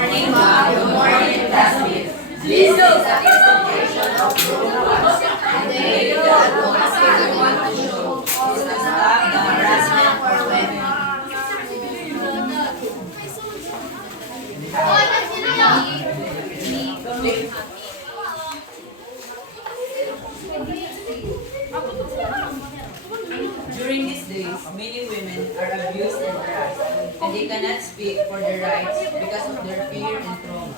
morning, God. Good morning, classmates. This is a presentation of Roma. Today, the advocacy we want to show is to stop the harassment for women. During these days, many women are abused and harassed, and they cannot speak for their rights because of their fear and trauma.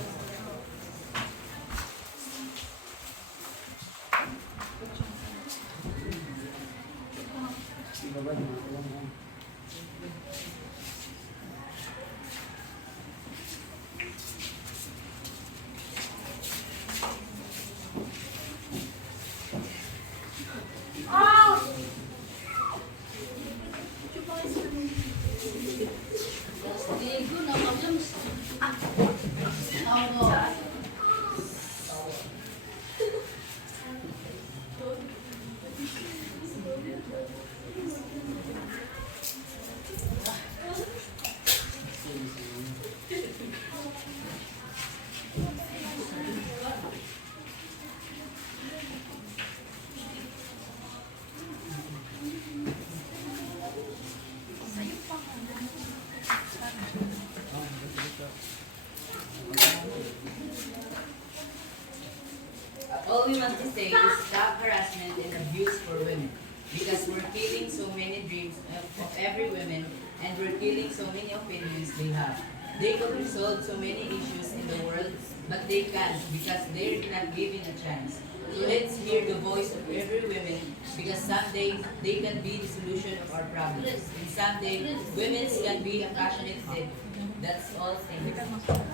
All we want to say is stop harassment and abuse for women, because we're killing so many dreams of every woman, and we're killing so many opinions they have. They could resolve so many issues in the world, but they can't because they're not given a chance. So let's hear the voice of every woman, because someday they can be the solution of our problems, and someday women can be a passionate citizen. That's all. Thank you.